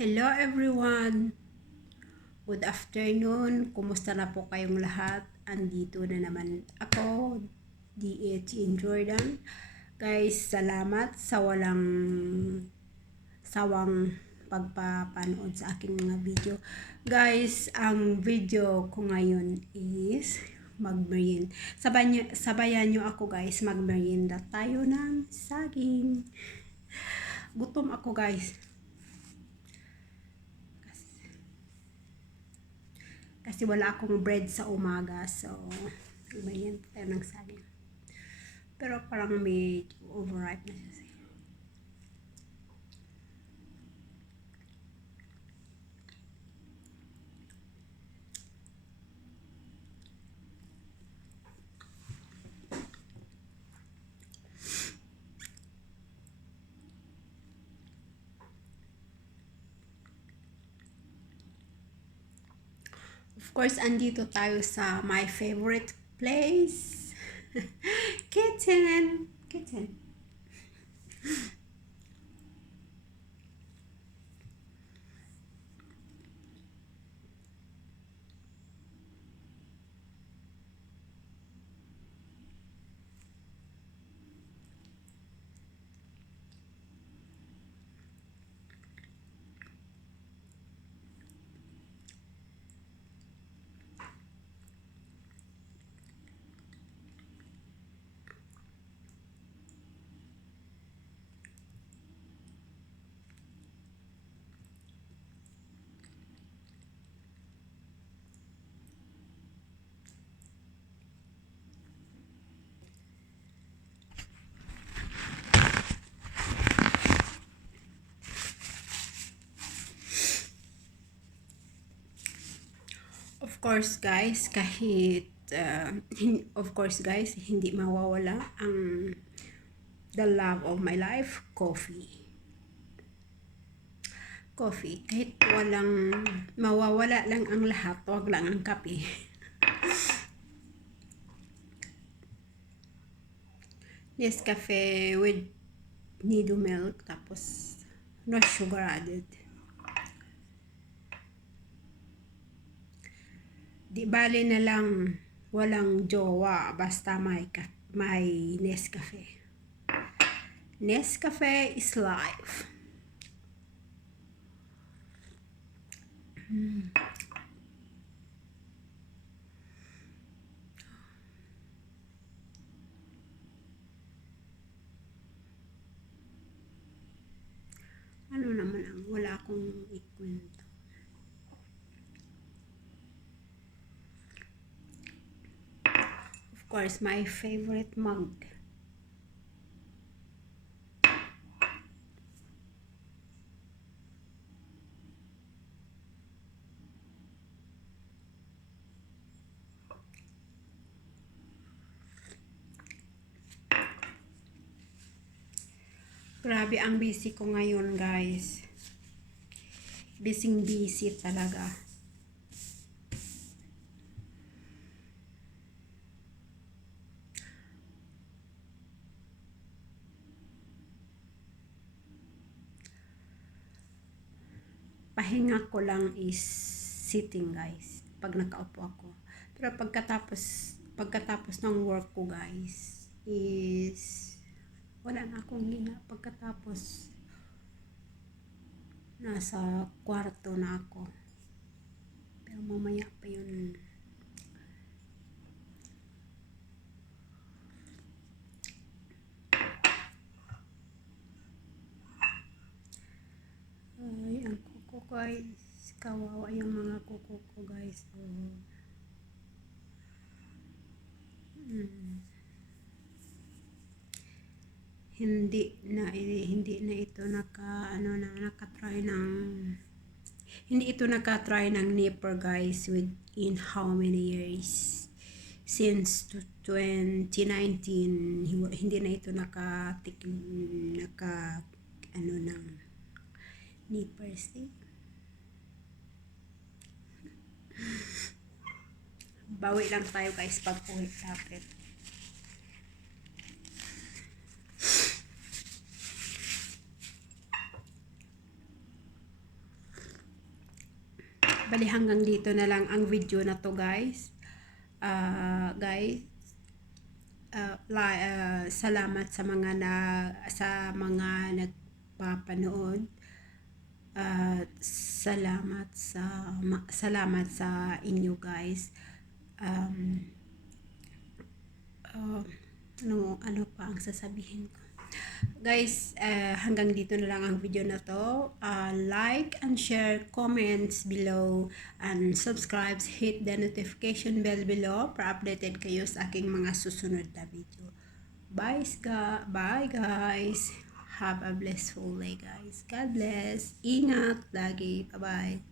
Hello everyone! Good afternoon! Kumusta na po kayong lahat? Andito na naman ako, DH in Jordan. Guys, salamat sa walang sawang pagpapanood sa aking mga video. Guys, ang video ko ngayon is magmerienda. Sabayan nyo ako guys, magmerienda tayo ng saging. Gutom ako guys. Kasi wala akong bread sa umaga. So, merienda tayo ng saging. Pero parang medyo overripe na siya. Of course, andito tayo sa my favorite place. Kitchen. Kitchen. Of course guys, hindi mawawala ang the love of my life, coffee. Coffee, kahit walang mawawala lang ang lahat, wag lang ang kape. Nescafe with nido milk, tapos no sugar added. Di bali na lang walang jowa, basta may Nescafe. Nescafe is life. Ano naman ang wala akong ikwento. Of course, my favorite mug. Grabe ang busy ko ngayon guys. Busy talaga. Pahinga ko lang is sitting guys, pag nakaupo ako. Pero pagkatapos ng work ko guys, is wala na akong hinga. Pagkatapos nasa kwarto na ako. Pero mamaya pa yun. Ay, ang kuko guys. Kawawa yung mga kuko ko guys. So, hindi na ito nakatry ng nipper guys within how many years. Since 2019 hindi na ito ng nippers. Bawi lang tayo guys pag uwi natin. Bali hanggang dito na lang ang video na to guys. Guys, salamat sa mga nagpapanood. Salamat sa inyo guys. Ano pa ang sasabihin ko? Guys, hanggang dito na lang ang video na to. Like and share, comments below, and subscribe, hit the notification bell below para updated kayo sa aking mga susunod na video. Bye guys. Have a blissful day guys. God bless. Ingat lagi. Bye-bye.